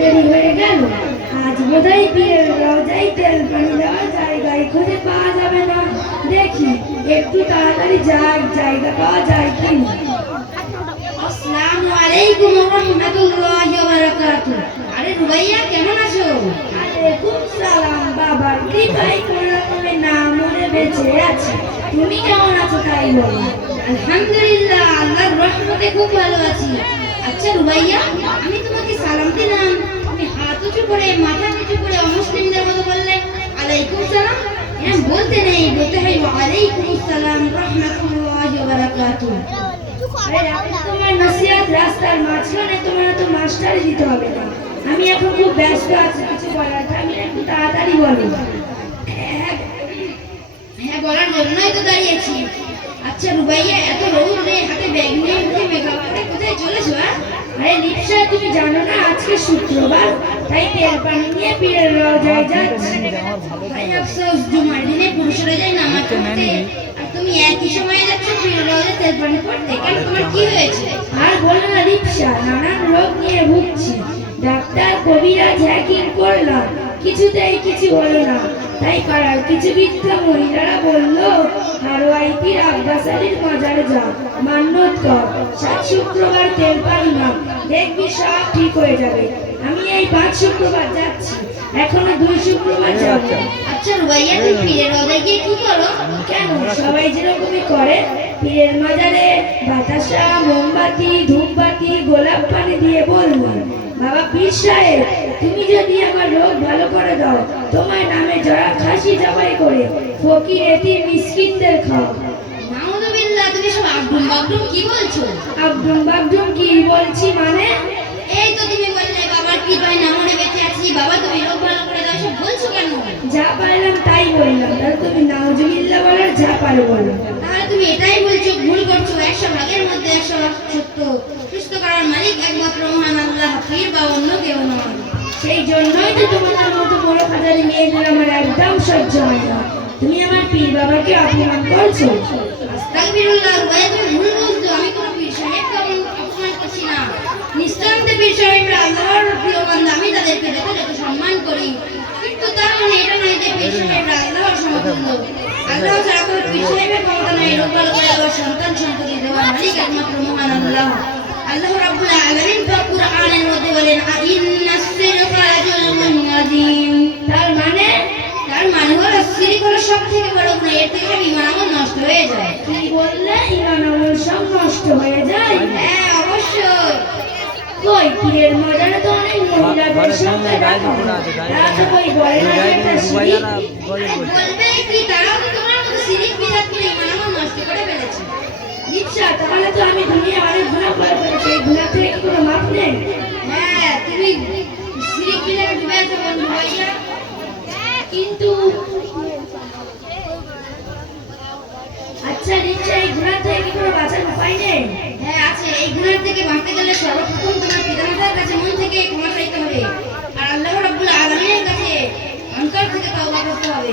দেরি হয়ে গেল? আজ বোধহয় বিয়ের রোজাই তেল পানি দেওয়ার জায়গায় খুঁজে পাওয়া যাবে না। দেখি একটু তাড়াতাড়ি যাক জায়গা পাওয়া যায় কি আসসালামু আলাইকুম ওয়া রাহমাতুল্লাহি ওয়া বারাকাতুহু। আরে রুবাইয়া কেমন আছো? আলাইকুম সালাম বাবা। কৃপাই করে তুমি না মরে বেঁচে আছি। তুমি কেমন আছো তাই বলো? আলহামদুলিল্লাহ আল্লাহর রহমতে খুব ভালো আছি। আচ্ছা রুবাইয়া আমি তোমাকে সালাম দিলাম তুমি হাত উঁচু করে মাথা নিচু করে অমুসলিমদের মতো বললে আলাইকুম সালাম এরকম বলতে নেই বলতে হয় ওয়ালাইকুম আসসালাম বারাকাতুহু তোমার নসিহত রাস্তার মাঝখানে তোমার তো মাস্টারি দিতে হবে না। আমি এখন খুব ব্যস্ত আছি কিছু বলার থাকলে একটু তাড়াতাড়ি বলো হ্যাঁ হ্যাঁ বলার জন্যই তো দাঁড়িয়েছি। আচ্ছা রুবাইয়া এত রৌদ্রে হাতে ব্যাগ নিয়ে মুখে মেকআপ করে কোথায় চলেছো হ্যাঁ? আরে লিপসা তুমি জানো না আজকে শুক্রবার তাই তেল পানি নিয়ে পীরের রোজায় যাচ্ছি। ভাই আফসোস জুমার দিনে পুরুষরা যায় নামাজ পড়তে আর তুমি একই সময়ে যাচ্ছ প্রিয় রোজে তেল পানি পড়তে। কেন তোমার কি হয়েছে? আর বলো না লিপসা নানান রোগ নিয়ে ভুগছি। ডাক্তার কবিরাজ হ্যাকিং করলাম কিছুতেই কিছু হলো না। তাই পাড়ার কিছু বৃদ্ধা মহিলারা বলল, হারোয়াইতির আব্বাস মাজারে যা। মান্যত কর সাত শুক্রবার তেল পানি না দেখবি সব ঠিক হয়ে যাবে। আমি এই পাঁচ শুক্রবার যাচ্ছি। এখনও দুই শুক্রবার যাব। আচ্ছা রুবাইয়া, তুমি পীরের রোজায় গিয়ে কি করো? কেন? সবাই যেরকমই করে পীরের মাজারে বাতাসা মোমবাতি ধূপবাতি গোলাপ পানি দিয়ে বলব বাবা পীর সাহেব তুমি যদি আমার রোগ ভালো করে দাও তোমার নামে জড়া খাসি জবাই করে ফকির এটি মিসকিনদের খাও। তুমি সব আব্দুম বাবদুম কি বলছো? আব্দুম বাবদুম কি বলছি মানে? এই তো তুমি বললে বাবার কি না মনে বেঁচে আছি বাবা তুমি রোগ ভালো করে দাও সব বলছো কেন? যা পারলাম তাই বললাম তাহলে তুমি নাউজুবিল্লাহ বলার যা পারো বলো তাহলে তুমি এটাই বলছো ভুল করছ একশো ভাগের মধ্যে একশো ভাগ সত্য। সুস্থ করার মালিক একমাত্র মহান আল্লাহ পীর বা অন্য কেউ নয় সেই জন্যই তো তোমাদের মতো বড় হাজারি মেয়েদের আমার একদম সহ্য হয় না। তুমি আমার পীর বাবাকে অপমান করছ? মানে আল্লাহ কোনো পীর সাহেবের ক্ষমতা নাই রোগ ভালো করে সন্তান সন্ততি দেওয়ার মালিক একমাত্র মহান আল্লাহ আল্লাহ রাব্বুল আলামিন কুরআনের মধ্যে বলেন ইন্নাস সিরকা লাজুলমুন তার মানে তার মানে হলো শিরিক হলো সব থেকে বড় গুনাহ এর থেকে ইমান আমল নষ্ট হয়ে যায় কি বললে ইমান আমল সব নষ্ট হয়ে যায় হ্যাঁ অবশ্যই কই পীরের মজারে তো অনেক মহিলাদের সঙ্গে। তারা তো কই বলে না এটা শিরিক। বলবে রিক্সা তাহলে তো আমি দুনিয়া অনেক গুণা করে ফেলেছি। এই গুণা থেকে কি কোনো মাপ নেই? হ্যাঁ তুমি বন্ধু ভাইয়া। কিন্তু আচ্ছা রিক্সা এই গুণা থেকে কি কোনো বাঁচার উপায় নেই হ্যাঁ আছে এই গুনাহ থেকে বাঁচতে গেলে সর্বপ্রথম তোমার পিতামাতার কাছে মন থেকে ক্ষমা চাইতে হবে আর আল্লাহ রাব্বুল আলামিনের কাছে অন্তর থেকে তওবা করতে হবে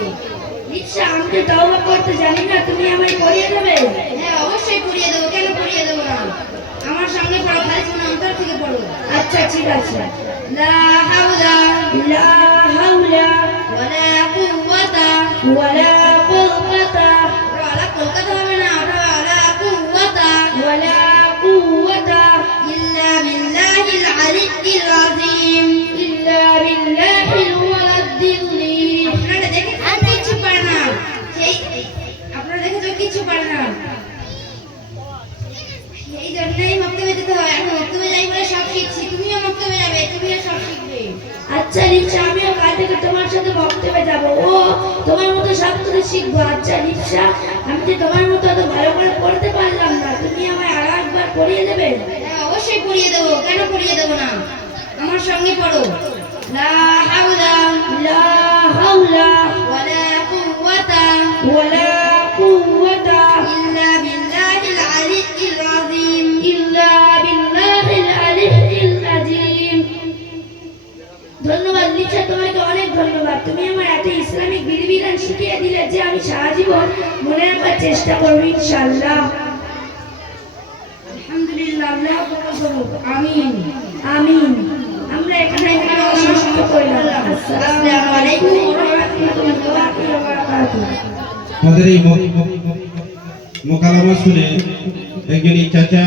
রিক্সা আমি তো তওবা করতে জানি না তুমি আমায় পড়িয়ে দেবে? হ্যাঁ অবশ্যই পড়িয়ে দেবো। কেন পড়িয়ে দেবো না? আমার সামনে পড়ো খালিজ মনে অন্তর থেকে পড়ো। আচ্ছা ঠিক আছে। লা হাওলা লা হাওলা ওয়ালা কুওয়াতা ওয়ালা এই জন্যই মক্তবে যেতে হয়। এখন মক্তবে যাই বলে সব শিখছি। তুমিও মক্তবে যাবে তুমিও সব শিখবে। আচ্ছা রিক্সা আমিও কাল থেকে তোমার সাথে বক্তব্যে যাব। ও তোমার মতো সব কিছু শিখব। আচ্ছা রিক্সা আমি যে তোমার মতো অত ভালো করে পড়তে পারলাম না তুমি আমায় আরও একবার পড়িয়ে দেবে? হ্যাঁ অবশ্যই পড়িয়ে দেবো। কেন পড়িয়ে দেবো না? আমার সঙ্গে পড়ো। লা চেষ্টা করব ইনশাল্লাহ আলহামদুলিল্লাহ আমিন। আমিন। আমরা এখানে এখানে আসসালামু আলাইকুম ওয়া রাহমাতুল্লাহি ওয়া বারাকাতুহু। আমাদের এই মোকালামা শুনে একজন এই চাচা